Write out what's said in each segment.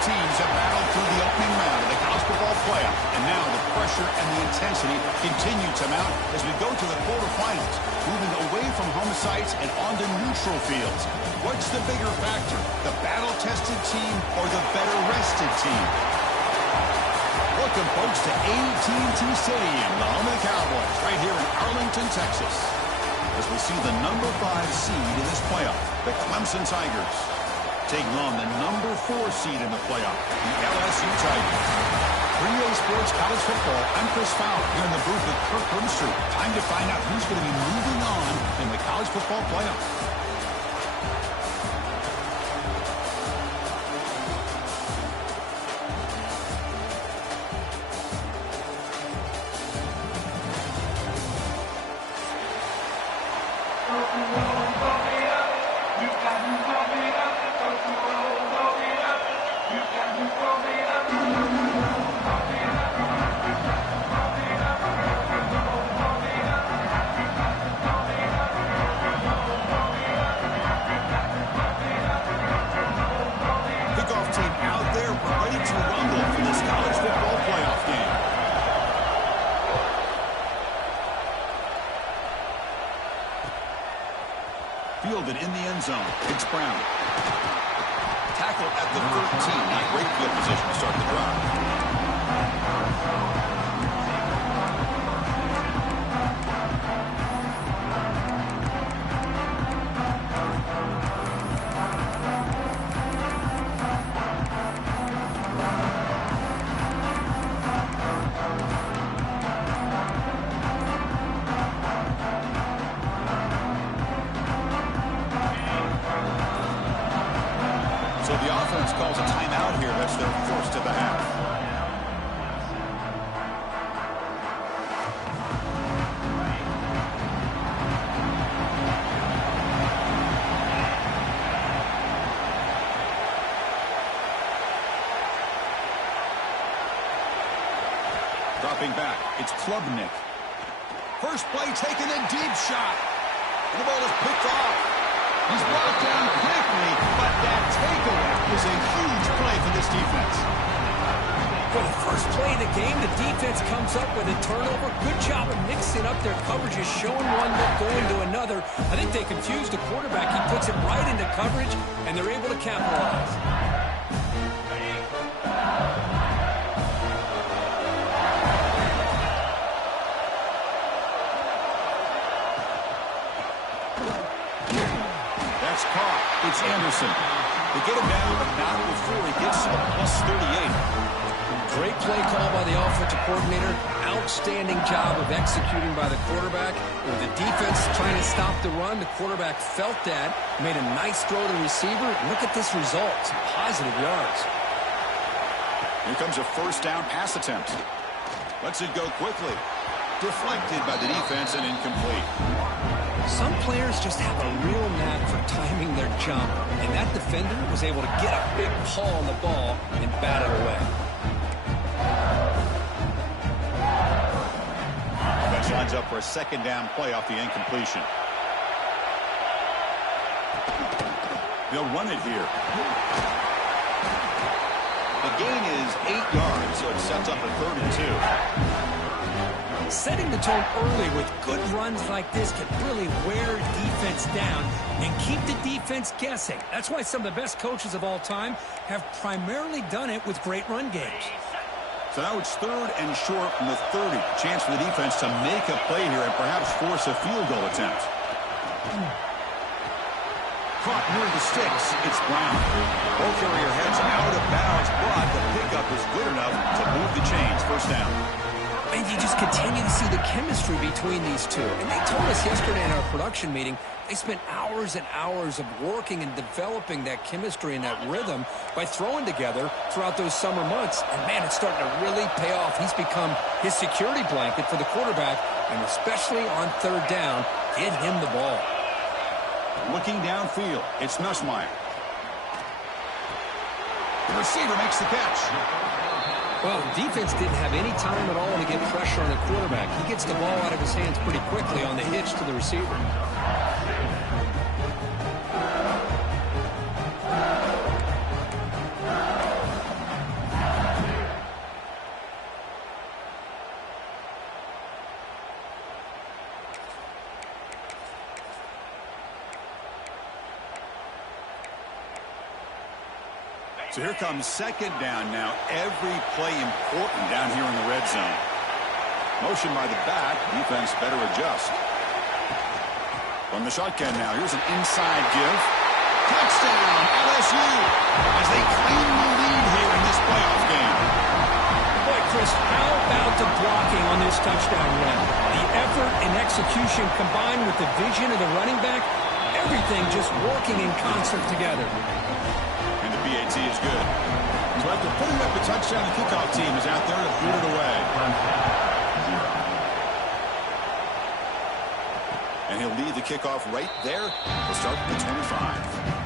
teams have battled through the opening round of the college football playoff, and now the pressure and the intensity continue to mount as we go to the quarterfinals, moving away from home sites and onto neutral fields. What's the bigger factor, the battle-tested team or the better-rested team? Welcome, folks, to AT&T Stadium, the home of the Cowboys, right here in Arlington, Texas, as we see the number 5 seed in this playoff, the Clemson Tigers, taking on the number 4 seed in the playoff, the LSU Tigers. 3A Sports College Football, I'm Chris Fowler, here in the booth with Kirk Brimstreet. Time to find out who's going to be moving on in the college football playoff. Fielded in the end zone. It's Brown. Tackle at the 13. Not great field position to start the drive. So the offense calls a timeout here. That's their first of the half. Dropping back, it's Klubnik. First play taken, a deep shot. The ball is picked off. He's brought down quickly, but that takeaway is a huge play for this defense. For the first play of the game, the defense comes up with a turnover. Good job of mixing up their coverages, showing one look, going to another. I think they confused the quarterback. He puts it right into coverage, and they're able to capitalize. Caught. It's Anderson. They get him down, but not before he gets to the +38. Great play call by the offensive coordinator. Outstanding job of executing by the quarterback. With the defense trying to stop the run, the quarterback felt that, made a nice throw to the receiver. Look at this result. Some positive yards. Here comes a first down pass attempt. Lets it go quickly. Deflected by the defense and incomplete. Some players just have a real knack for timing their jump, and that defender was able to get a big paw on the ball and bat it away. Defense lines up for a second down play off the incompletion. They'll run it here. The gain is 8 yards, so it sets up a 3rd and 2. Setting the tone early with good runs like this can really wear defense down and keep the defense guessing. That's why some of the best coaches of all time have primarily done it with great run games. So now it's 3rd and short from the 30. Chance for the defense to make a play here and perhaps force a field goal attempt. Caught near the sticks. It's Brown. Ball carrier heads out of bounds, but the pickup is good enough to move the chains. First down. And you just continue to see the chemistry between these two. And they told us yesterday in our production meeting, they spent hours and hours of working and developing that chemistry and that rhythm by throwing together throughout those summer months. And, man, it's starting to really pay off. He's become his security blanket for the quarterback, and especially on 3rd down, get him the ball. Looking downfield, it's Nussmeier. The receiver makes the catch. Well, the defense didn't have any time at all to get pressure on the quarterback. He gets the ball out of his hands pretty quickly on the hitch to the receiver. So here comes second down now. Every play important down here in the red zone. Motion by the back. Defense better adjust. From the shotgun now. Here's an inside give. Touchdown, LSU, as they claim the lead here in this playoff game. Boy, Chris, how about the blocking on this touchdown run? The effort and execution combined with the vision of the running back, everything just working in concert together. And the PAT is good. So after putting up a touchdown, the kickoff team is out there to boot it away. And he'll lead the kickoff right there. We'll start at the 25.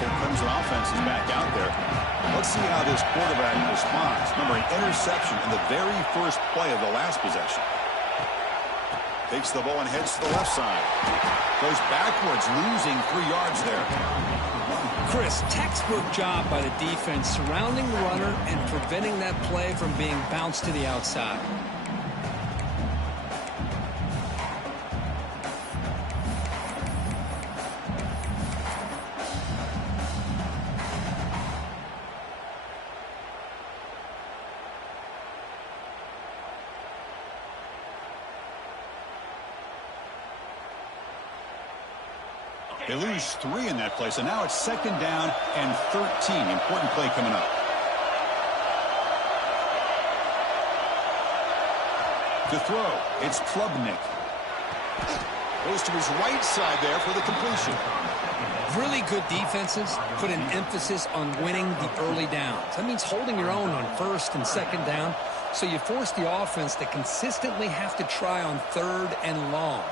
Clemson offense is back out there. Let's see how this quarterback responds. Remember, an interception in the very first play of the last possession. Takes the ball and heads to the left side. Goes backwards, losing 3 yards there. Chris, textbook job by the defense surrounding the runner and preventing that play from being bounced to the outside. They lose 3 in that play, so now it's second down and 13. Important play coming up. To throw, it's Klubnik. Goes to his right side there for the completion. Really good defenses put an emphasis on winning the early downs. That means holding your own on first and second down, so you force the offense to consistently have to try on third and long.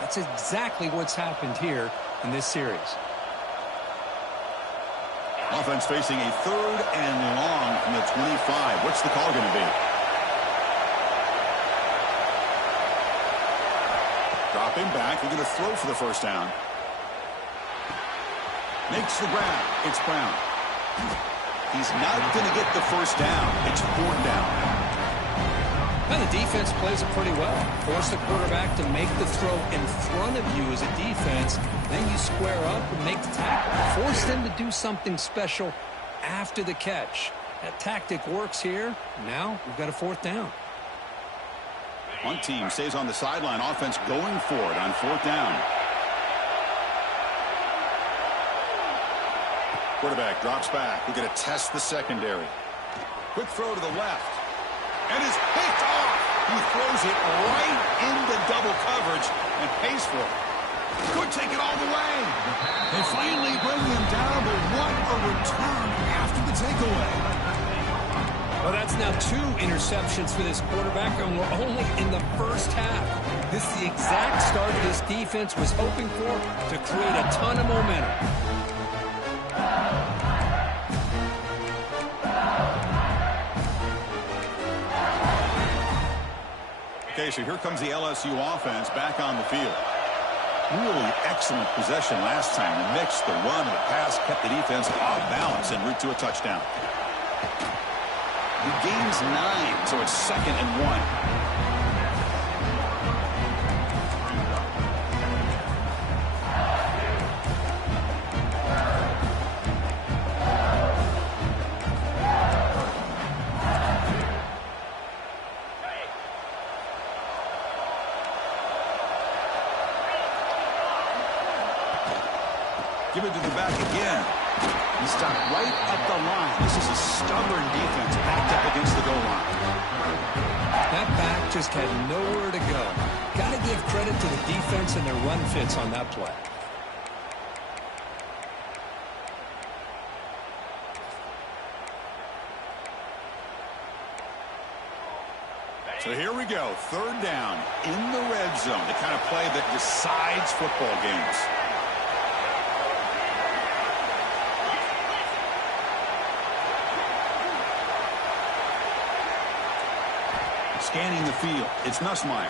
That's exactly what's happened here in this series. Offense facing a third and long from the 25. What's the call going to be? Dropping back. They're going to throw for the first down. Makes the grab. It's Brown. He's not going to get the first down. It's 4th down. And the defense plays it pretty well. Force the quarterback to make the throw in front of you as a defense. Then you square up and make the tackle. Force them to do something special after the catch. That tactic works here. Now we've got a 4th down. One team stays on the sideline. Offense going for it on 4th down. Quarterback drops back. We're going to test the secondary. Quick throw to the left. And is picked off. He throws it right into double coverage and pays for it. Could take it all the way. They finally bring him down, but what a return after the takeaway. Well, that's now 2 interceptions for this quarterback, and we're only in the first half. This is the exact start this defense was hoping for to create a ton of momentum. Okay, so here comes the LSU offense back on the field. Really excellent possession last time. The mix, the run, the pass kept the defense off balance en route to a touchdown. The game's 9, so it's 2nd and 1. Give it to the back again. He stopped right at the line. This is a stubborn defense backed up against the goal line. That back just had nowhere to go. Got to give credit to the defense and their run fits on that play. So here we go. 3rd down in the red zone. The kind of play that decides football games. Scanning the field. It's Nussmeier.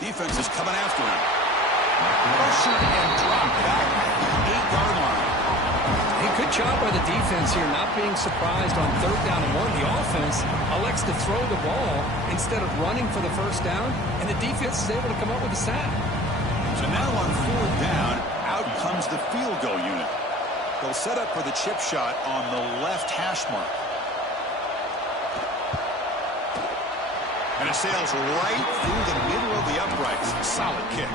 Defense is coming after him. Pressure and drop back. Good job by the defense here, not being surprised on 3rd down and 1. The offense elects to throw the ball instead of running for the first down, and the defense is able to come up with a sack. So now on 4th down, out comes the field goal unit. They'll set up for the chip shot on the left hash mark. And it sails right through the middle of the uprights. Solid kick.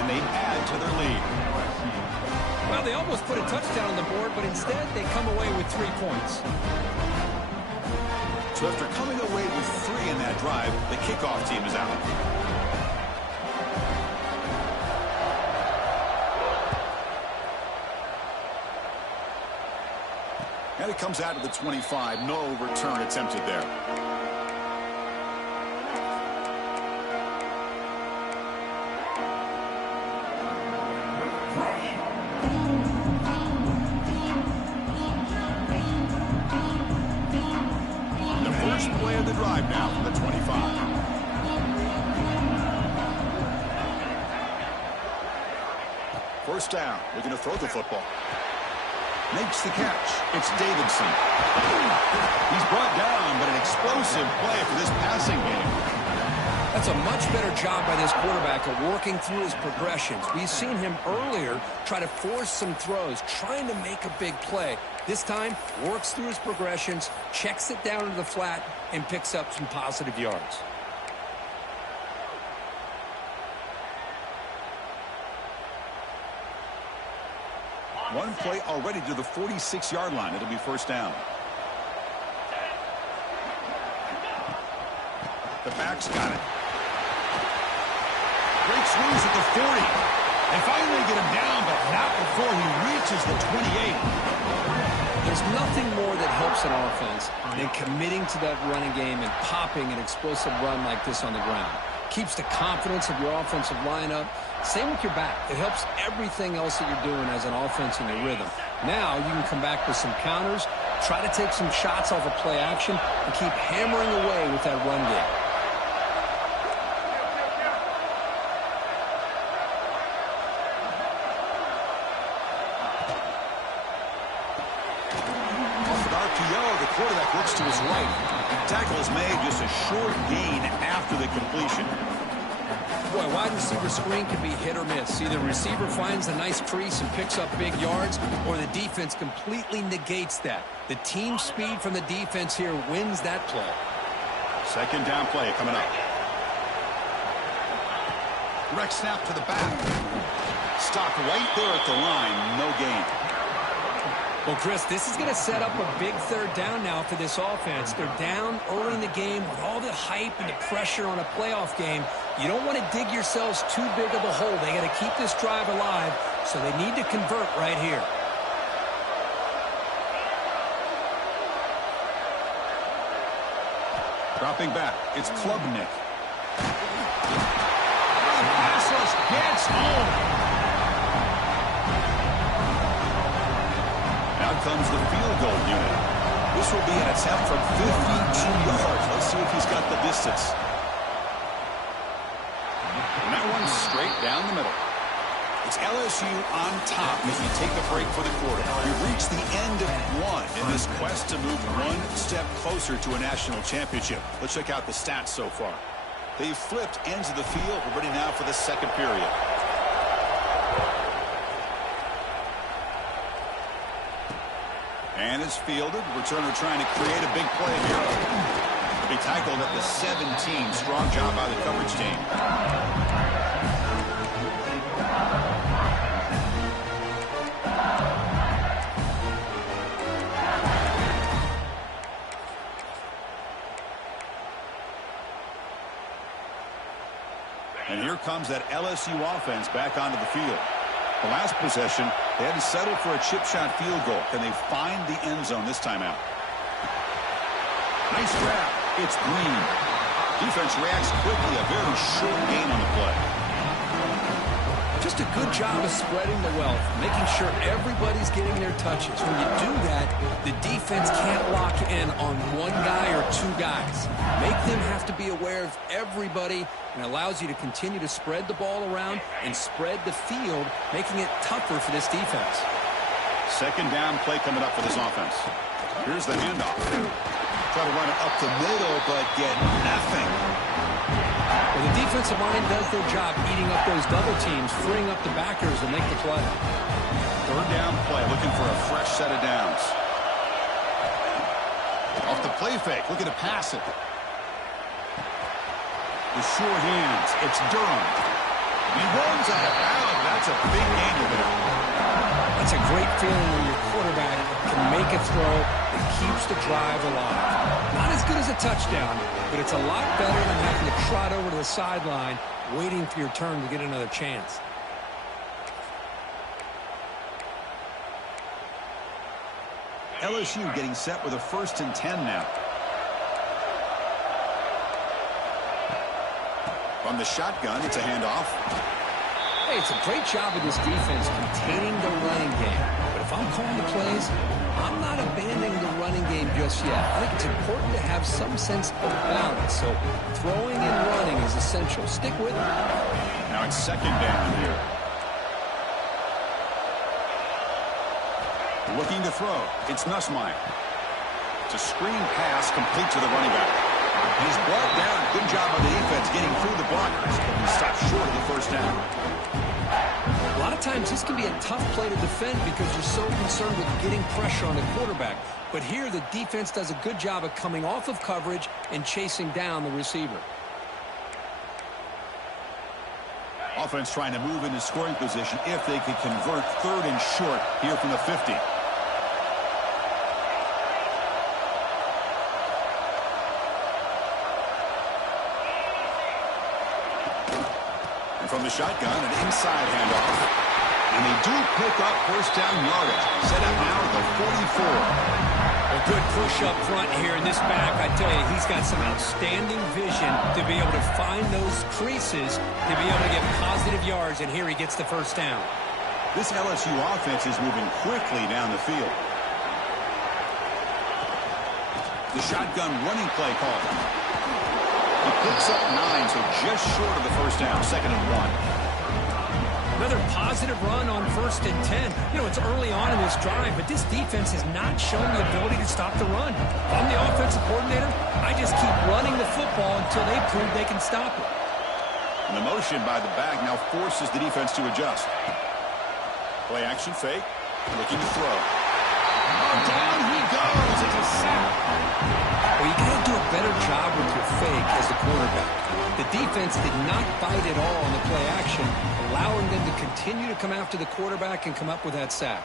And they add to their lead. Well, they almost put a touchdown on the board, but instead they come away with 3 points. So after coming away with 3 in that drive, the kickoff team is out. And it comes out to the 25. No return attempted there. Play of the drive now from the 25. First down, looking to throw the football. Makes the catch. It's Davidson. He's brought down, but an explosive play for this passing game. That's a much better job by this quarterback of working through his progressions. We've seen him earlier try to force some throws, trying to make a big play. This time, works through his progressions, checks it down to the flat, and picks up some positive yards. One play already to the 46-yard line. It'll be first down. The back's got it. Breaks loose at the 40. They finally get him down, but not before he reaches the 28. There's nothing more that helps an offense than committing to that running game and popping an explosive run like this on the ground. Keeps the confidence of your offensive lineup. Same with your back. It helps everything else that you're doing as an offense in your rhythm. Now you can come back with some counters, try to take some shots off of play action, and keep hammering away with that run game. Quarterback looks to his right. Tackle is made, just a short gain after the completion. Boy, wide receiver screen can be hit or miss. Either the receiver finds a nice crease and picks up big yards, or the defense completely negates that. The team speed from the defense here wins that play. Second down play coming up. Direct snap to the back. Stopped right there at the line. No gain. Well, Chris, this is going to set up a big 3rd down now for this offense. They're down early in the game with all the hype and the pressure on a playoff game. You don't want to dig yourselves too big of a hole. They got to keep this drive alive, so they need to convert right here. Dropping back, it's Klubnik. Pass rush gets home. Out comes the field goal unit. This will be an attempt from 52 yards. Let's see if he's got the distance. And that one's straight down the middle. It's LSU on top as we take a break for the quarter. We've reached the end of one in this quest to move one step closer to a national championship. Let's check out the stats so far. They've flipped ends of the field. We're ready now for the second period. And it's fielded. Returner trying to create a big play here. He tackled at the 17. Strong job by the coverage team. And here comes that LSU offense back onto the field. The last possession, they had to settle for a chip shot field goal. Can they find the end zone this time out? Nice grab. It's Green. Defense reacts quickly. A very short gain on the play. Just a good job of spreading the wealth, making sure everybody's getting their touches. When you do that, the defense can't lock in on one guy or two guys. Make them have to be aware of everybody, and allows you to continue to spread the ball around and spread the field, making it tougher for this defense. Second down play coming up for this offense. Here's the handoff. Try to run it up the middle, but get nothing. Well, the defensive line does their job eating up those double teams, freeing up the backers to make the play. Third down play, looking for a fresh set of downs. Off the play fake, looking to pass it. The sure hands, it's Durham. He runs out of bounds. That's a big gain there. That's a great feeling when your quarterback can make a throw that keeps the drive alive. Not as good as a touchdown, but it's a lot better than having to trot over to the sideline, waiting for your turn to get another chance. LSU getting set with a 1st and 10 now. From the shotgun, it's a handoff. Hey, it's a great job of this defense containing the running game. But if I'm calling the plays, I'm not abandoning the running game just yet. I think it's important to have some sense of balance. So throwing and running is essential. Stick with it. Now it's second down here. Looking to throw. It's Nussmeier. It's a screen pass complete to the running back. He's brought down. Good job on the defense getting through the blockers. He stopped short of the first down. A lot of times this can be a tough play to defend because you're so concerned with getting pressure on the quarterback. But here the defense does a good job of coming off of coverage and chasing down the receiver. Offense trying to move into scoring position if they could convert 3rd and short here from the 50. And from the shotgun, an inside handoff. And they do pick up 1st down yardage. Set up now at the 44. A good push up front here in this back. I tell you, he's got some outstanding vision to be able to find those creases, to be able to get positive yards, and here he gets the 1st down. This LSU offense is moving quickly down the field. The shotgun running play call. He picks up 9, so just short of the 1st down, 2nd and 1. Another positive run on 1st and 10. You know, it's early on in this drive, but this defense has not shown the ability to stop the run. If I'm the offensive coordinator, I just keep running the football until they prove they can stop it. And the motion by the back now forces the defense to adjust. Play action fake, looking to throw. Oh, down he goes. It's a sack. Well, you got to do a better job with your fake as the quarterback. The defense did not bite at all on the play action, allowing them to continue to come after the quarterback and come up with that sack.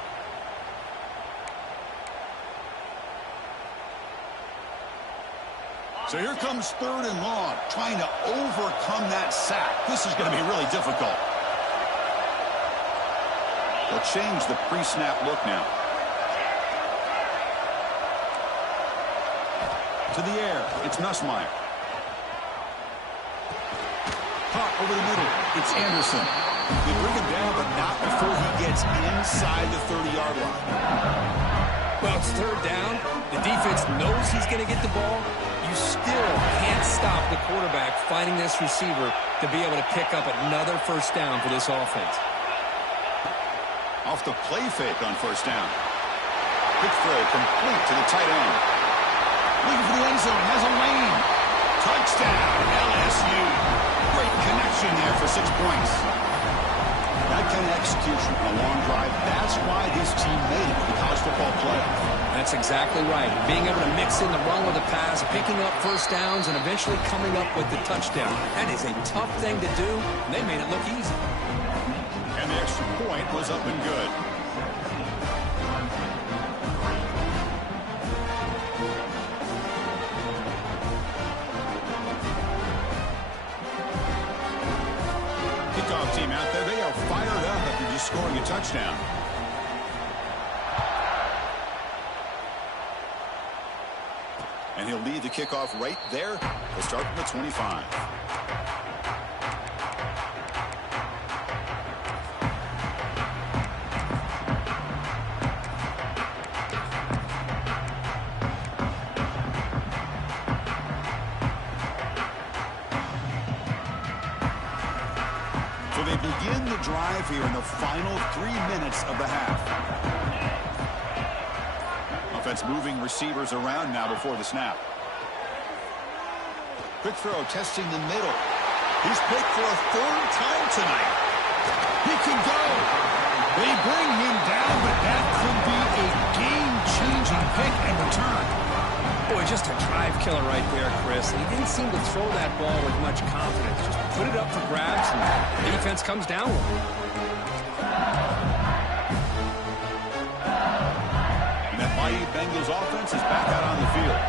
So here comes 3rd and long, trying to overcome that sack. This is going to be really difficult. They'll change the pre-snap look now. To the air, it's Nussmeier. Caught over the middle, it's Anderson. They bring him down, but not before he gets inside the 30-yard line. Well, it's 3rd down. The defense knows he's going to get the ball. You still can't stop the quarterback finding this receiver to be able to pick up another 1st down for this offense. Off the play fake on 1st down. Quick throw complete to the tight end. Looking for the end zone, has a lane. Touchdown, LSU. Great connection there for 6 points. That kind of execution on a long drive, that's why this team made it to the college football playoff. That's exactly right. Being able to mix in the run with the pass, picking up 1st downs, and eventually coming up with the touchdown. That is a tough thing to do, and they made it look easy. And the extra point was up and good. Kickoff team out there, they are fired up after just scoring a touchdown. And he'll lead the kickoff right there. They'll start from the 25. So they begin the drive here in the final 3 minutes of the half. Offense moving receivers around now before the snap. Quick throw, testing the middle. He's picked for a third time tonight. He can go. They bring him down, but that could be a game-changing pick and return. Boy, just a drive killer right there, Chris. He didn't seem to throw that ball with much confidence. Just put it up for grabs, and the defense comes down with it. And that mighty Bengals offense is back out on the field.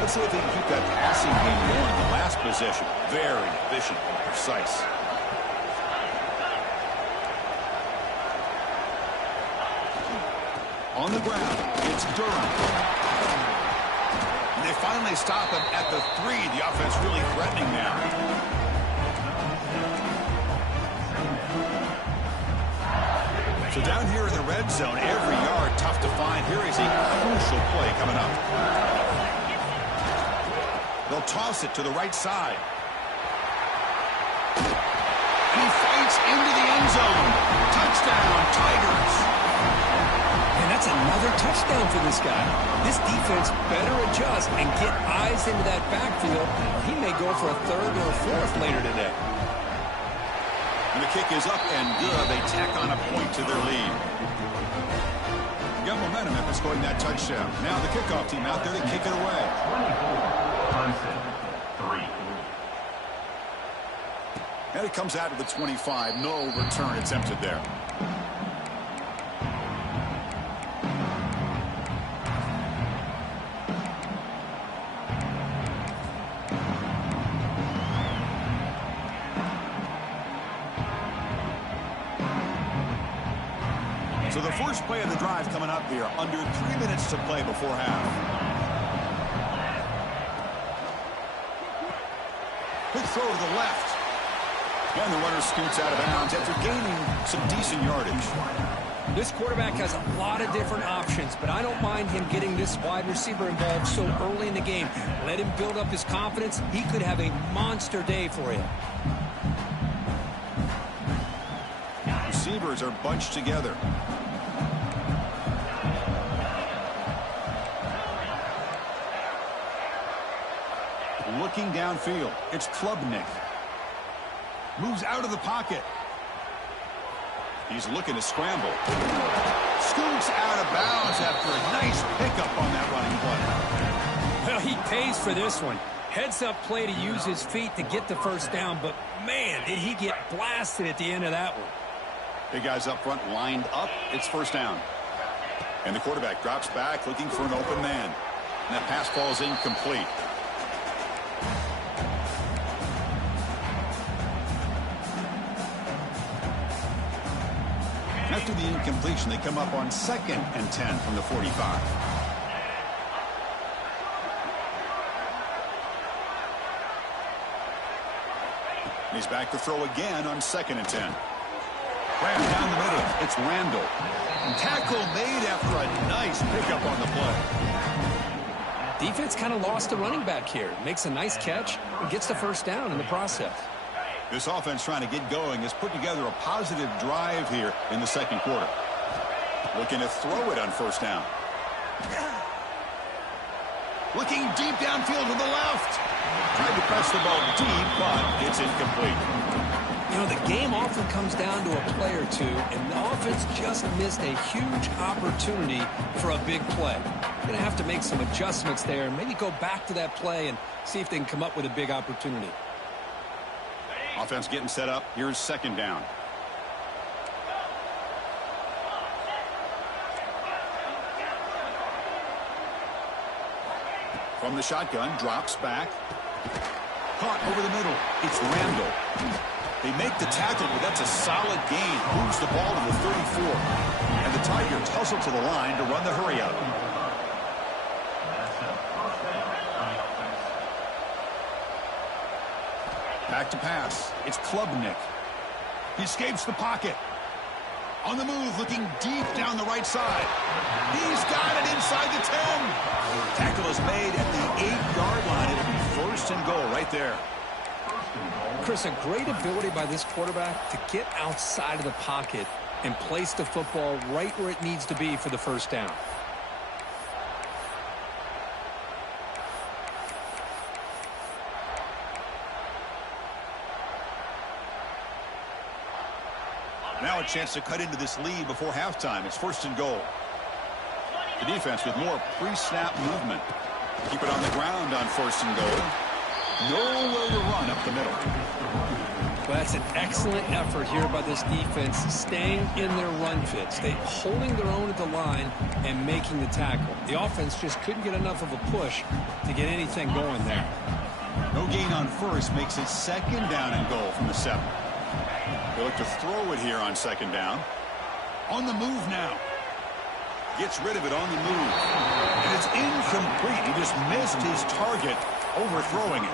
Let's see if they can keep that passing game going. The last possession, very efficient and precise. On the ground, it's Durham. And they finally stop him at the 3. The offense really threatening now. So down here in the red zone, every yard tough to find. Here is a crucial play coming up. They'll toss it to the right side. And he fights into the end zone. Touchdown, Tigers. And that's another touchdown for this guy. This defense better adjust and get eyes into that backfield. He may go for a third or a fourth later today. And the kick is up and good. They tack on a point to their lead. Got momentum after scoring that touchdown. Now the kickoff team out there to kick it away. And it comes out of the 25. No return attempted there. So the first play of the drive coming up here. Under 3 minutes to play before half. Quick throw to the left. And the runner scoots out of bounds after gaining some decent yardage. This quarterback has a lot of different options, but I don't mind him getting this wide receiver involved so early in the game. Let him build up his confidence. He could have a monster day for you. Receivers are bunched together. Looking downfield, it's Klubnik. Moves out of the pocket. He's looking to scramble. Scoots out of bounds after a nice pickup on that running play. Well, he pays for this one. Heads-up play to use his feet to get the first down, but, man, did he get blasted at the end of that one. Big guys up front lined up. It's first down. And the quarterback drops back looking for an open man. And that pass falls incomplete. After the incompletion, they come up on 2nd and 10 from the 45. He's back to throw again on 2nd and 10. Ran down the middle. It's Randall. Tackle made after a nice pickup on the play. Defense kind of lost the running back here. Makes a nice catch and gets the first down in the process. This offense trying to get going has put together a positive drive here in the second quarter. Looking to throw it on first down. Looking deep downfield to the left. Tried to press the ball deep, but it's incomplete. You know, the game often comes down to a play or two, and the offense just missed a huge opportunity for a big play. Going to have to make some adjustments there and maybe go back to that play and see if they can come up with a big opportunity. Offense getting set up. Here's second down. From the shotgun, drops back. Caught over the middle. It's Randall. They make the tackle, but that's a solid gain. Moves the ball to the 34. And the Tigers hustle to the line to run the hurry out. Back to pass. It's Klubnik. He escapes the pocket. On the move, looking deep down the right side. He's got it inside the 10. Tackle is made at the 8-yard line. It'll be first and goal right there. Chris, a great ability by this quarterback to get outside of the pocket and place the football right where it needs to be for the first down. Now a chance to cut into this lead before halftime. It's 1st and goal. The defense with more pre-snap movement. Keep it on the ground on 1st and goal. Nowhere to run up the middle. Well, that's an excellent effort here by this defense, staying in their run fit, holding their own at the line and making the tackle. The offense just couldn't get enough of a push to get anything going there. No gain on 1st makes it 2nd down and goal from the 7. They look to throw it here on 2nd down. On the move now. Gets rid of it on the move. And it's incomplete. He just missed his target, overthrowing it.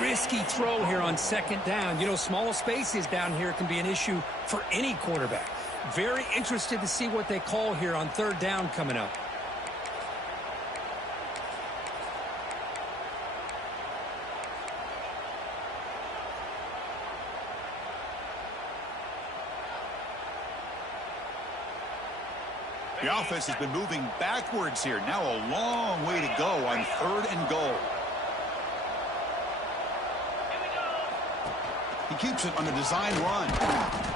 Risky throw here on 2nd down. You know, small spaces down here can be an issue for any quarterback. Very interested to see what they call here on 3rd down coming up. The offense has been moving backwards here. Now a long way to go on 3rd and goal. He keeps it on a design run.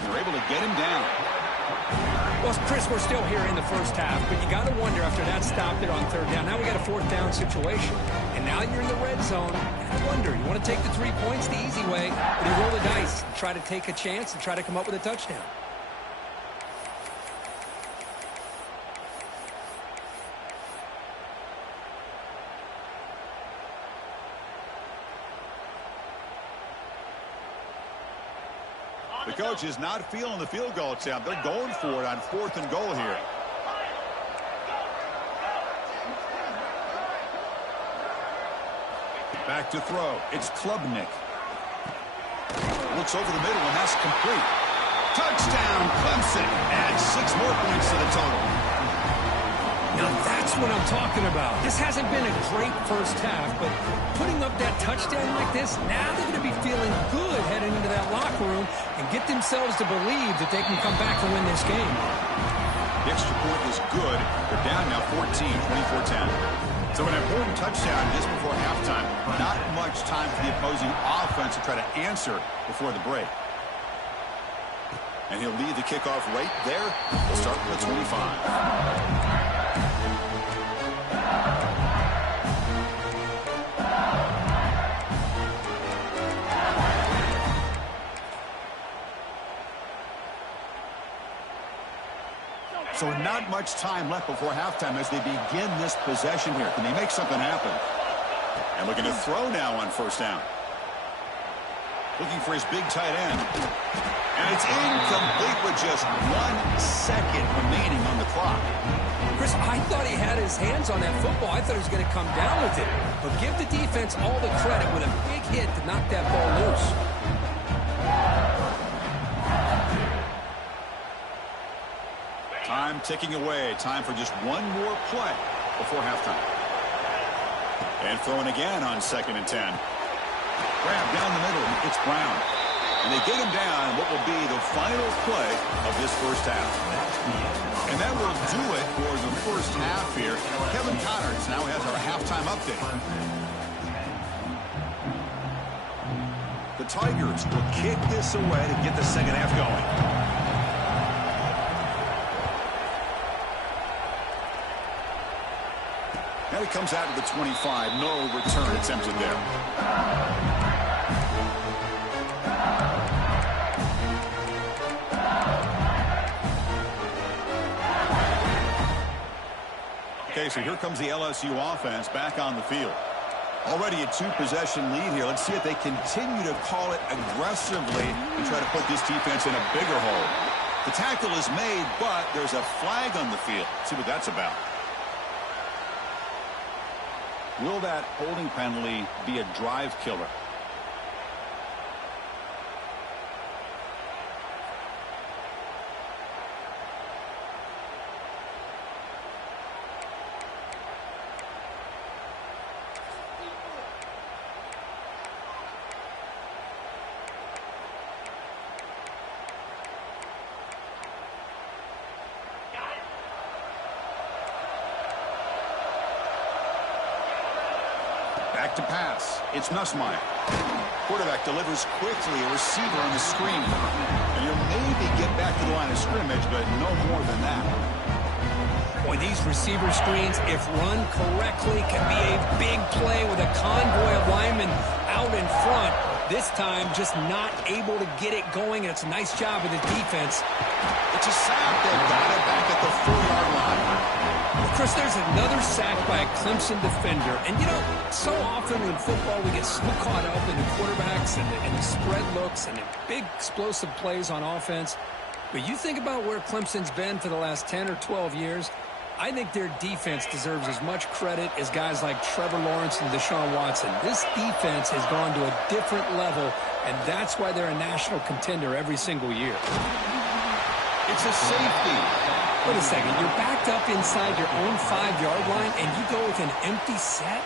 They're able to get him down. Well, Chris, we're still here in the 1st half, but you got to wonder after that stop there on 3rd down. Now we got a 4th down situation, and now you're in the red zone. I wonder, you want to take the 3 points the easy way, but you roll the dice, try to take a chance, and try to come up with a touchdown. The coach is not feeling the field goal attempt. They're going for it on 4th and goal here. Back to throw. It's Klubnik. Looks over the middle, and that's complete. Touchdown, Clemson. Adds 6 more points to the total. Now that's what I'm talking about. This hasn't been a great 1st half, but putting up that touchdown like this, now they're going to be feeling good heading into that locker room and get themselves to believe that they can come back and win this game. The extra point is good. They're down now 14, 24-10. So an important touchdown just before halftime. Not much time for the opposing offense to try to answer before the break. And he'll lead the kickoff right there. We'll start with the 25. So not much time left before halftime as they begin this possession here. Can they make something happen? And looking to throw now on 1st down. Looking for his big tight end. And it's incomplete with just 1 second remaining on the clock. Chris, I thought he had his hands on that football. I thought he was going to come down with it. But give the defense all the credit with a big hit to knock that ball loose. Time ticking away. Time for just 1 more play before halftime. And throwing again on 2nd and 10. Grab down the middle. It's Brown. And they get him down what will be the final play of this 1st half. And that will do it for the 1st half here. Kevin Connors now has our halftime update. The Tigers will kick this away to get the 2nd half going. And it comes out to the 25. No return attempted there. Okay, so here comes the LSU offense back on the field. Already a 2-possession lead here. Let's see if they continue to call it aggressively and try to put this defense in a bigger hole. The tackle is made, but there's a flag on the field. Let's see what that's about. Will that holding penalty be a drive killer? Back to pass. It's Nussmeier. Quarterback delivers quickly, a receiver on the screen. And you'll maybe get back to the line of scrimmage, but no more than that. Boy, these receiver screens, if run correctly, can be a big play with a convoy of linemen out in front. This time, just not able to get it going, and it's a nice job of the defense. It's a sack. They've got it back at the 4-yard line. Well, Chris, there's another sack by a Clemson defender. And, you know, so often in football we get so caught up in the quarterbacks and the spread looks and the big explosive plays on offense. But you think about where Clemson's been for the last 10 or 12 years, I think their defense deserves as much credit as guys like Trevor Lawrence and Deshaun Watson. This defense has gone to a different level, and that's why they're a national contender every single year. It's a safety. Wait a second. You're backed up inside your own 5-yard line, and you go with an empty set?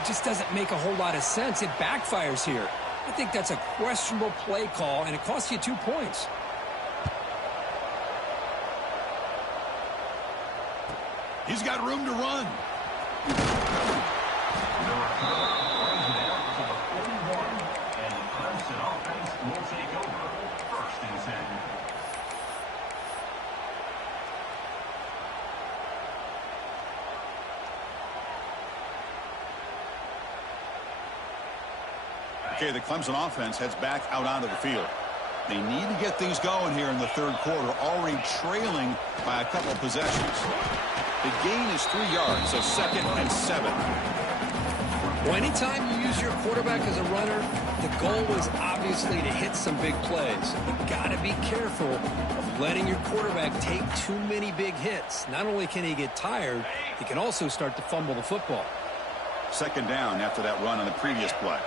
It just doesn't make a whole lot of sense. It backfires here. I think that's a questionable play call, and it costs you 2 points. He's got room to run. Okay, the Clemson offense heads back out onto the field. They need to get things going here in the third quarter, already trailing by a couple of possessions. The gain is 3 yards, so 2nd and 7. Well, anytime you use your quarterback as a runner, the goal is obviously to hit some big plays. You've got to be careful of letting your quarterback take too many big hits. Not only can he get tired, he can also start to fumble the football. 2nd down after that run on the previous play.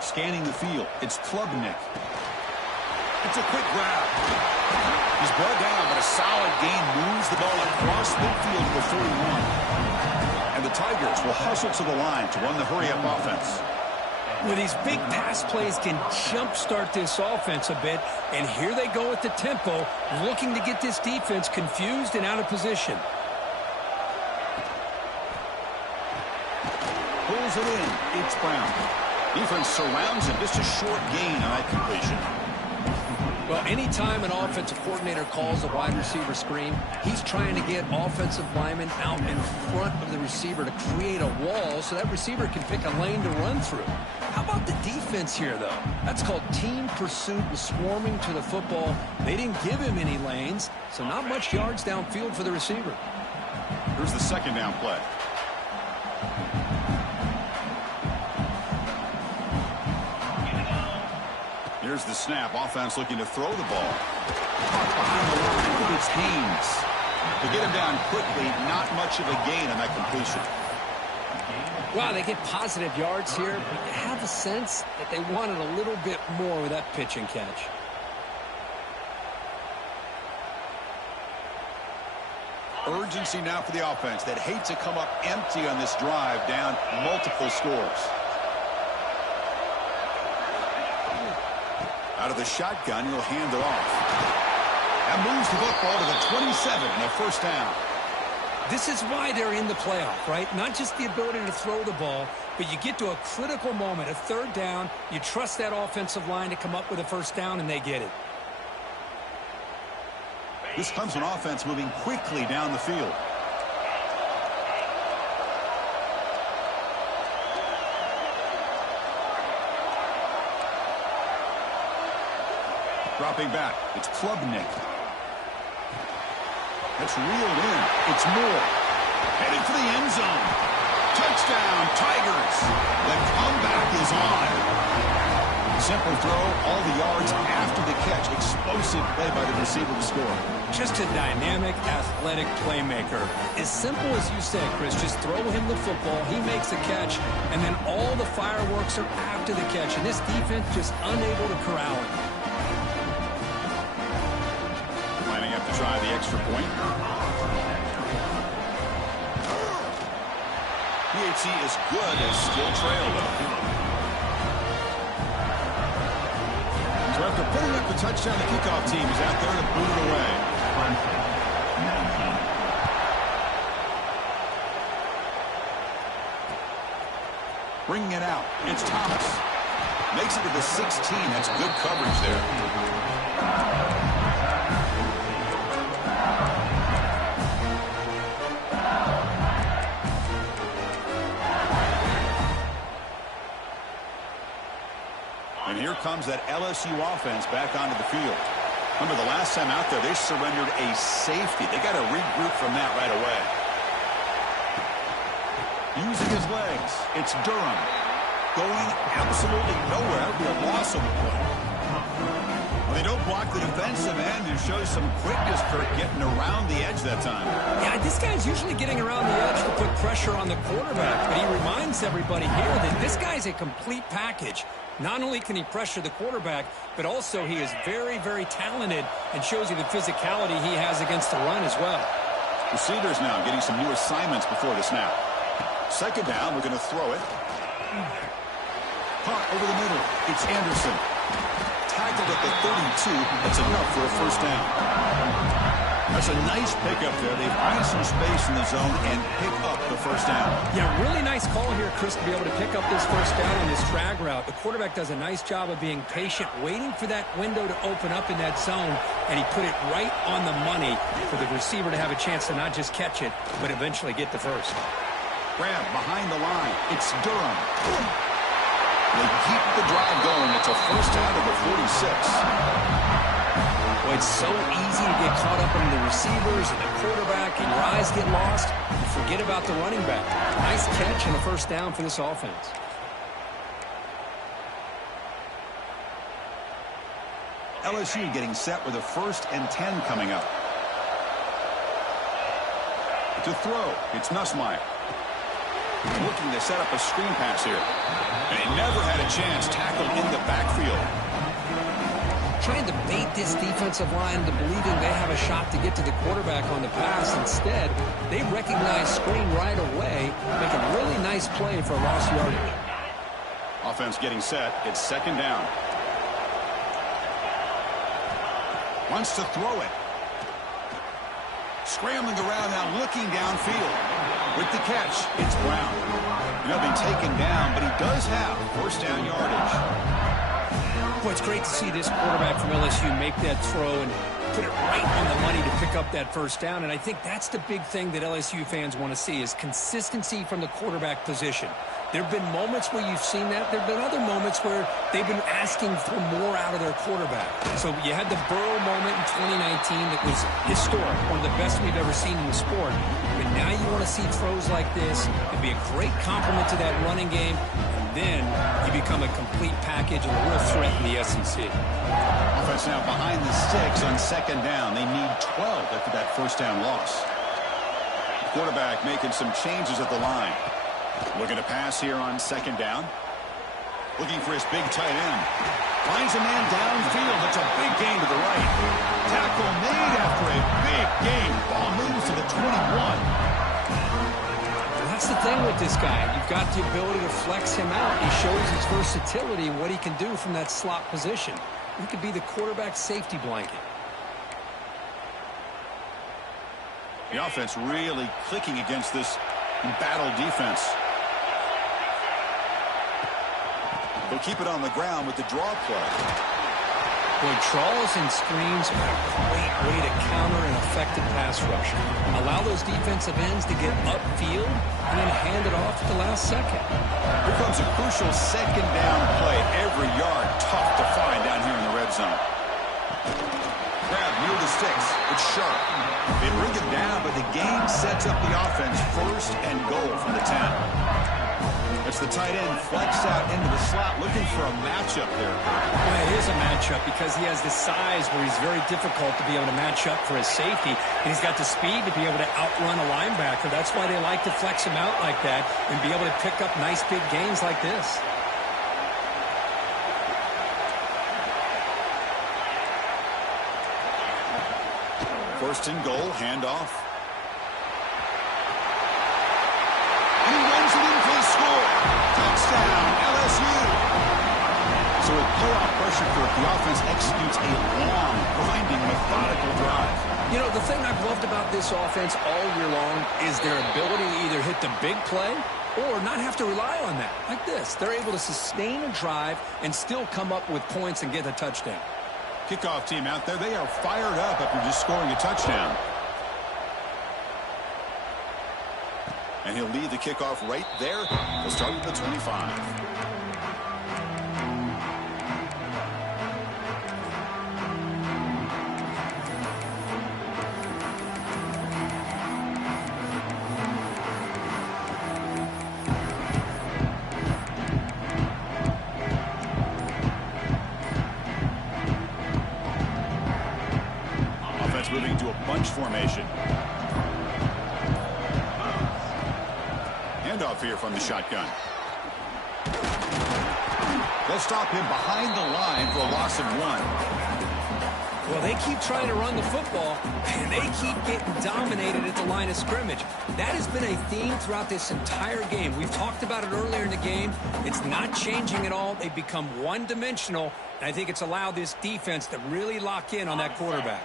Scanning the field, it's Klubnik. It's a quick grab. He's brought down, but a solid gain moves the ball across midfield to the 41. And the Tigers will hustle to the line to run the hurry-up offense. Well, these big pass plays can jumpstart this offense a bit, and here they go at the tempo, looking to get this defense confused and out of position. Pulls it in. It's Brown. Defense surrounds him. Just a short gain on that completion. Well, anytime an offensive coordinator calls a wide receiver screen, he's trying to get offensive linemen out in front of the receiver to create a wall so that receiver can pick a lane to run through. How about the defense here, though? That's called team pursuit and swarming to the football. They didn't give him any lanes, so not much yards downfield for the receiver. Here's the 2nd down play. Here's the snap. Offense looking to throw the ball. Behind the line. Look at its Haynes. To get him down quickly, not much of a gain on that completion. Wow, they get positive yards here, but you have a sense that they wanted a little bit more with that pitch and catch. Urgency now for the offense that hate to come up empty on this drive, down multiple scores. Out of the shotgun, he'll hand it off. That moves the football to the 27 and a 1st down. This is why they're in the playoff, right? Not just the ability to throw the ball, but you get to a critical moment, a 3rd down, you trust that offensive line to come up with a 1st down, and they get it. This Clemson offense moving quickly down the field. Dropping back, it's Klubnik. That's reeled in. It's Moore. Heading for the end zone. Touchdown, Tigers. The comeback is on. Simple throw, all the yards after the catch. Explosive play by the receiver to score. Just a dynamic, athletic playmaker. As simple as you said, Chris, just throw him the football, he makes a catch, and then all the fireworks are after the catch. And this defense just unable to corral him. Lining up to try the extra point. PHC is good as still trail, though. So after putting up the touchdown, the kickoff team is out there to boot it away. Bringing it out, it's Thomas. Makes it to the 16. That's good coverage there. And here comes that LSU offense back onto the field. Remember, the last time out there, they surrendered a safety. They got to regroup from that right away. Using his legs, it's Durham. Going absolutely nowhere. That would be a loss of a play. Well, they don't block the defensive end and show some quickness, Kirk, getting around the edge that time. Yeah, this guy's usually getting around the edge to put pressure on the quarterback, but he reminds everybody here that this guy's a complete package. Not only can he pressure the quarterback, but also he is very, very talented and shows you the physicality he has against the run as well. Receivers now getting some new assignments before the snap. Second down, we're going to throw it. Caught over the middle. It's Anderson. Tackled at the 32. That's enough for a first down. That's a nice pickup there. They find some space in the zone and pick up the first down. Yeah, really nice call here, Chris, to be able to pick up this first down on this drag route. The quarterback does a nice job of being patient, waiting for that window to open up in that zone, and he put it right on the money for the receiver to have a chance to not just catch it, but eventually get the first. Grab behind the line. It's Durham. They keep the drive going. It's a first down to the 46. Well, it's so easy to get caught up in the receivers and the quarterback, and your eyes get lost. You forget about the running back. Nice catch and a first down for this offense. LSU getting set with a 1st and 10 coming up. To throw, it's Nussmeier. Looking to set up a screen pass here. And he never had a chance. Tackled in the backfield. Trying to bait this defensive line to believing they have a shot to get to the quarterback on the pass. Instead, they recognize screen right away, make a really nice play for lost yardage. Offense getting set. It's second down. Wants to throw it. Scrambling around now, looking downfield. With the catch, it's Brown. He'll be taken down, but he does have first down yardage. Boy, it's great to see this quarterback from LSU make that throw and put it right on the money to pick up that first down. And I think that's the big thing that LSU fans want to see is consistency from the quarterback position. There have been moments where you've seen that. There have been other moments where they've been asking for more out of their quarterback. So you had the Burrow moment in 2019 that was historic, one of the best we've ever seen in the sport. But now you want to see throws like this. It'd be a great compliment to that running game. And then you become a complete package and a real threat in the SEC. Offense now behind the sticks on second down. They need 12 after that first down loss. Quarterback making some changes at the line. Looking to pass here on second down. Looking for his big tight end. Finds a man downfield. It's a big gain to the right. Tackle made after a big gain. Ball moves to the 21. That's the thing with this guy. You've got the ability to flex him out. He shows his versatility and what he can do from that slot position. He could be the quarterback safety blanket. The offense really clicking against this battle defense. They'll keep it on the ground with the draw play. Boy, draws and screens are a great way to counter an effective pass rush. Allow those defensive ends to get upfield and then hand it off at the last second. Here comes a crucial second down play. Every yard tough to find down here in the red zone. Grab near the sticks. It's Sharp. They bring it down, but the game sets up the offense first and goal from the 10. It's the tight end flexed out into the slot, looking for a matchup there. Well, it is a matchup because he has the size where he's very difficult to be able to match up for his safety, and he's got the speed to be able to outrun a linebacker. That's why they like to flex him out like that and be able to pick up nice big gains like this. First and goal, handoff. And he runs it in for the score. Touchdown, LSU. So with playoff pressure for the offense executes a long, grinding, methodical drive. You know, the thing I've loved about this offense all year long is their ability to either hit the big play or not have to rely on that. Like this, they're able to sustain a drive and still come up with points and get a touchdown. Kickoff team out there, they are fired up after just scoring a touchdown. And he'll lead the kickoff right there. They'll start with the 25. Offense moving to a bunch formation. Handoff here from the shotgun. They'll stop him behind the line for a loss of 1. Well, they keep trying to run the football, and they keep getting dominated at the line of scrimmage. That has been a theme throughout this entire game. We've talked about it earlier in the game. It's not changing at all. They've become one-dimensional, and I think it's allowed this defense to really lock in on that quarterback.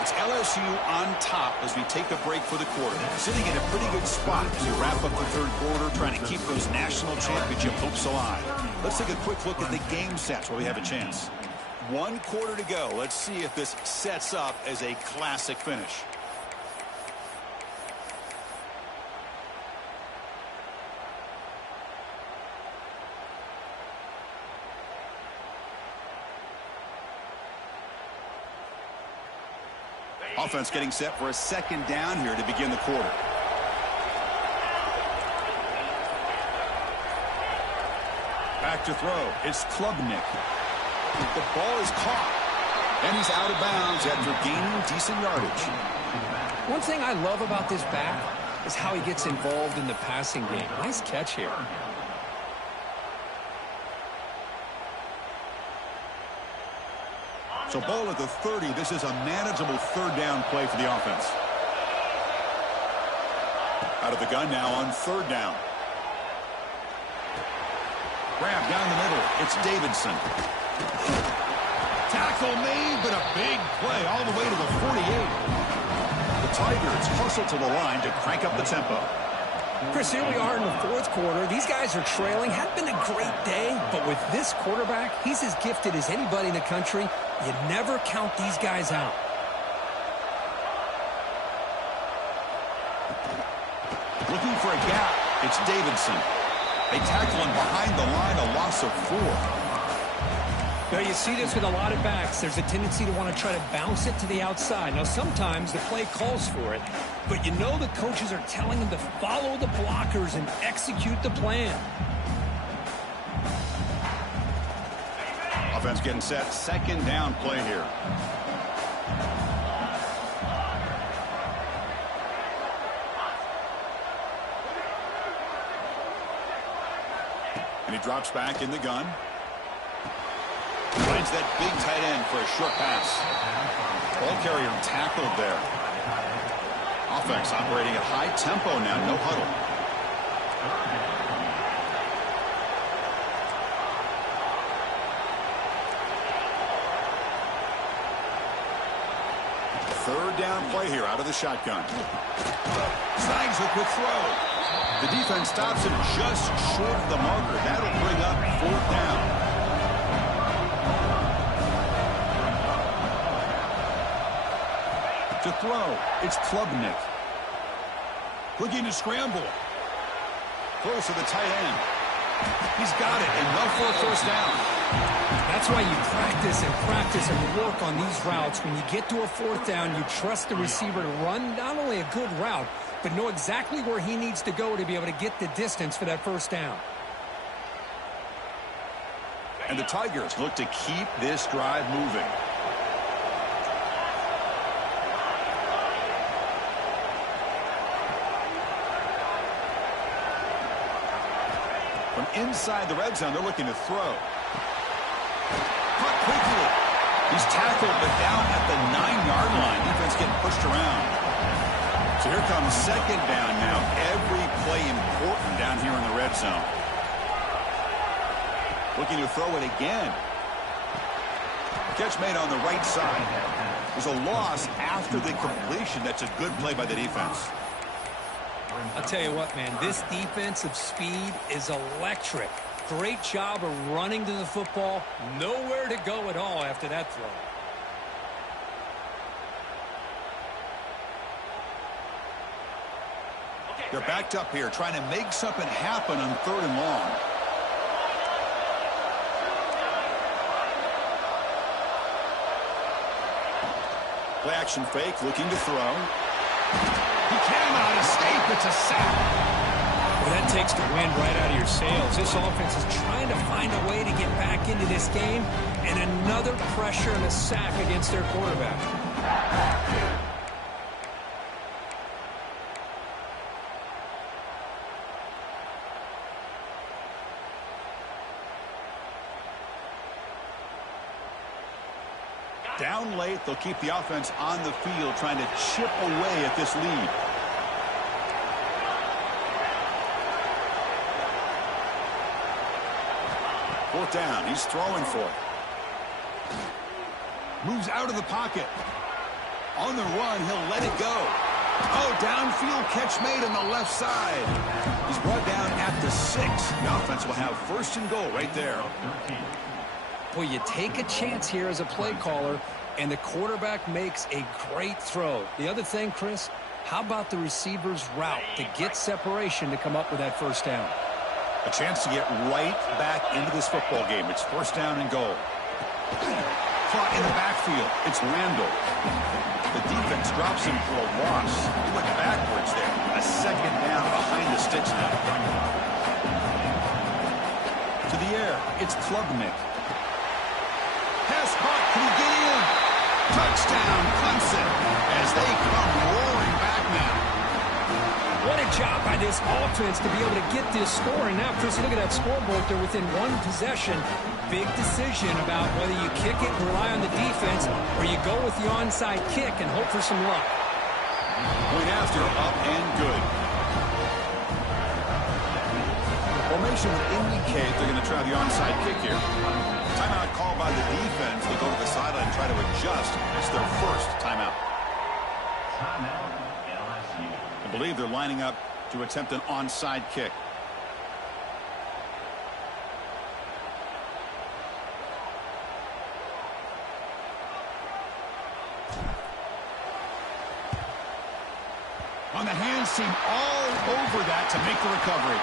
It's LSU on top as we take a break for the quarter. Sitting in a pretty good spot as we wrap up the third quarter, trying to keep those national championship hopes alive. Let's take a quick look at the game stats while we have a chance. 1 quarter to go. Let's see if this sets up as a classic finish. Offense getting set for a second down here to begin the quarter. Back to throw. It's Klubnik. The ball is caught. And he's out of bounds after gaining decent yardage. One thing I love about this back is how he gets involved in the passing game. Nice catch here. So ball at the 30. This is a manageable third down play for the offense. Out of the gun now on third down. Grab down the middle. It's Davidson. Tackle made, but a big play all the way to the 48. The Tigers hustle to the line to crank up the tempo. Chris, here we are in the fourth quarter. These guys are trailing. Hadn't been a great day, but with this quarterback, he's as gifted as anybody in the country. You never count these guys out. Looking for a gap. It's Davidson. They tackle him behind the line, a loss of 4. Now, you see this with a lot of backs. There's a tendency to want to try to bounce it to the outside. Now, sometimes the play calls for it, but you know the coaches are telling them to follow the blockers and execute the plan. Offense getting set. Second down play here. And he drops back in the gun. Finds that big tight end for a short pass. Ball carrier tackled there. Offense operating at high tempo now. No huddle. Third down play here out of the shotgun. Snags a quick throw. The defense stops him just short of the marker. That'll bring up fourth down. To throw, it's Klubnik. Looking to scramble. Close to the tight end. He's got it, enough for a first down. That's why you practice and work on these routes. When you get to a fourth down, you trust the receiver to run not only a good route, but know exactly where he needs to go to be able to get the distance for that first down. And the Tigers look to keep this drive moving. From inside the red zone, they're looking to throw. Caught quickly. He's tackled, but down at the 9-yard line. Defense getting pushed around. So here comes second down now. Every play important down here in the red zone. Looking to throw it again. Catch made on the right side. There's a loss after the completion. That's a good play by the defense. I'll tell you what, man, this defensive speed is electric. Great job of running to the football. Nowhere to go at all after that throw. They're backed up here, trying to make something happen on 3rd and long. Play action fake, looking to throw. He cannot escape. It's a sack. Well, that takes the wind right out of your sails. This offense is trying to find a way to get back into this game, and another pressure and a sack against their quarterback. Down late, they'll keep the offense on the field, trying to chip away at this lead. Fourth down, he's throwing for it. Moves out of the pocket. On the run, he'll let it go. Oh, downfield catch made on the left side. He's brought down at the 6. The offense will have 1st and goal right there. Well, you take a chance here as a play caller, and the quarterback makes a great throw. The other thing, Chris, how about the receiver's route to get separation to come up with that 1st down? A chance to get right back into this football game. It's 1st down and goal. Caught in the backfield. It's Randall. The defense drops him for a loss. He went backwards there. A 2nd down behind the sticks now. To the air. It's Klubnik. Pass caught. Can he get in? Touchdown, Clemson, as they come roaring back now. What a job by this offense to be able to get this score. And now, Chris, look at that scoreboard. They're within 1 possession. Big decision about whether you kick it and rely on the defense or you go with the onside kick and hope for some luck. Point after, up and good. The formation would indicate they're going to try the onside kick here. Timeout called by the defense. They go to the sideline and try to adjust. It's their 1st timeout. I believe they're lining up to attempt an onside kick. On the hands team all over that to make the recovery.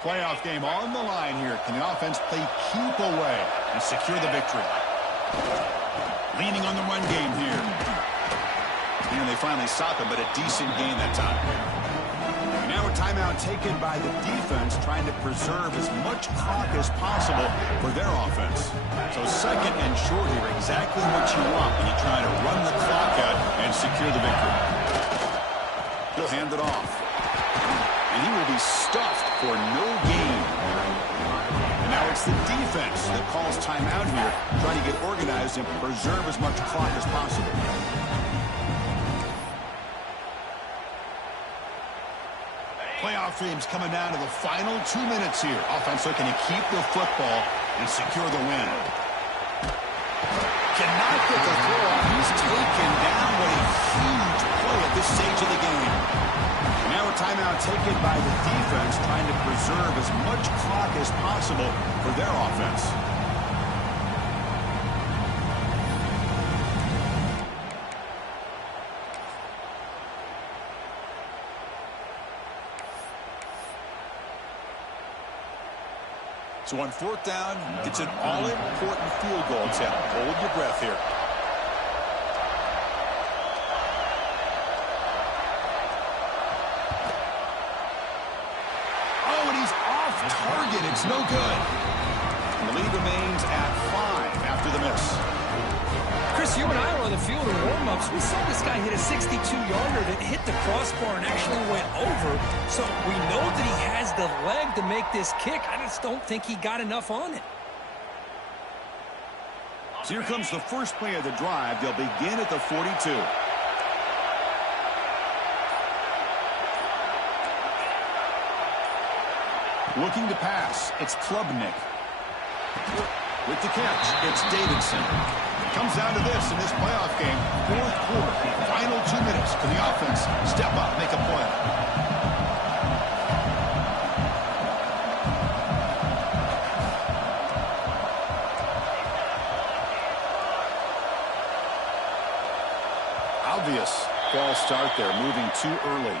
Playoff game on the line here. Can the offense play keep away and secure the victory? Leaning on the run game here. And they finally stop him, but a decent gain that time. And now a timeout taken by the defense, trying to preserve as much clock as possible for their offense. So 2nd and short here, exactly what you want when you try to run the clock out and secure the victory. He'll hand it off. And he will be stuffed for no gain. And now it's the defense that calls timeout here, trying to get organized and preserve as much clock as possible. Playoff games coming down to the final 2 minutes here. Offense looking to keep the football and secure the win. Cannot get the throw off. He's taken down. What a huge play at this stage of the game. Now a timeout taken by the defense, trying to preserve as much clock as possible for their offense. So on 4th down, it's an all-important field goal attempt. Hold your breath here. Target, it's no good. And the lead remains at 5 after the miss. Chris, you and I were on the field in warm-ups. We saw this guy hit a 62-yarder that hit the crossbar and actually went over. So we know that he has the leg to make this kick. I just don't think he got enough on it. So here comes the first play of the drive. They'll begin at the 42. Looking to pass, it's Klubnik. With the catch, it's Davidson. It comes down to this in this playoff game. Fourth quarter, final 2 minutes. Can the offense step up, make a play? Obvious false start there, moving too early.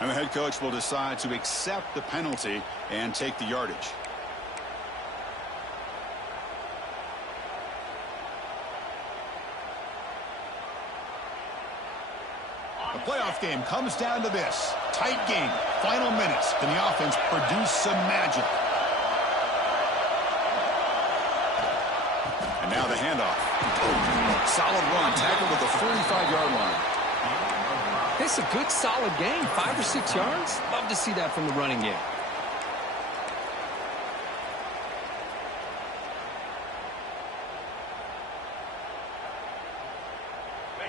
And the head coach will decide to accept the penalty and take the yardage. The playoff game comes down to this. Tight game, final minutes. Can the offense produce some magic? And now the handoff. Solid run, tackled at the 45-yard line. It's a good, solid game. 5 or 6 yards. Love to see that from the running game.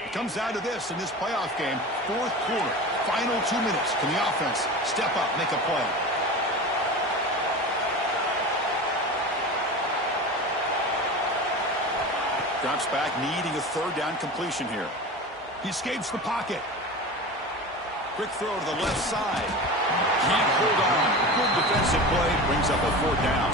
It comes down to this in this playoff game. Fourth quarter, final 2 minutes. Can the offense step up, make a play? Drops back, needing a third down completion here. He escapes the pocket. Quick throw to the left side. Can't hold on. Good defensive play. Brings up a fourth down.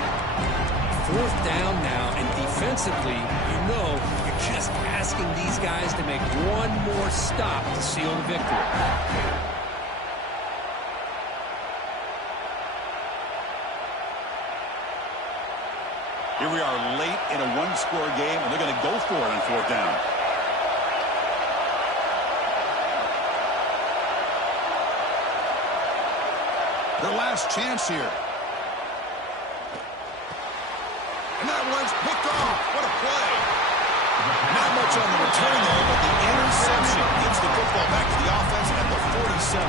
Fourth down now, and defensively, you're just asking these guys to make one more stop to seal the victory. Here we are late in a one-score game, and they're going to go for it on fourth down. Their last chance here. And that one's picked off. What a play. Not much on the return there, but the interception gives the football back to the offense at the 47.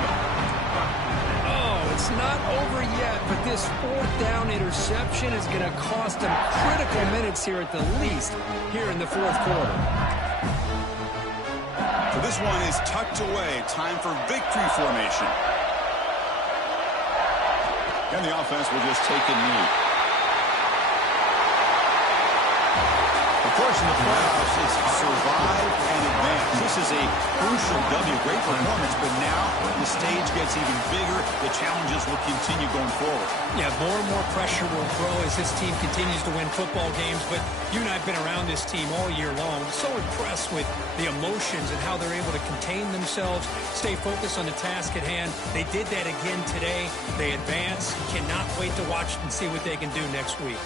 It's not over yet, but this fourth down interception is going to cost them critical minutes here at the least here in the fourth quarter. So this one is tucked away. Time for victory formation. And the offense will just take a knee. Of course, in the playoffs, it's survive and advance. This is a crucial W. Great performance, but now the stage gets even bigger. The challenges will continue going forward. Yeah, more and more pressure will grow as this team continues to win football games. But you and I have been around this team all year long. So impressed with the emotions and how they're able to contain themselves, stay focused on the task at hand. They did that again today. They advance. Cannot wait to watch and see what they can do next week.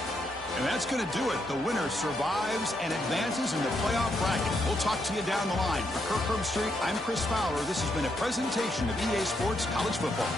And that's going to do it. The winner survives and advances in the playoff bracket. We'll talk to you down the line. For Kirk Herbstreit, I'm Chris Fowler. This has been a presentation of EA Sports College Football.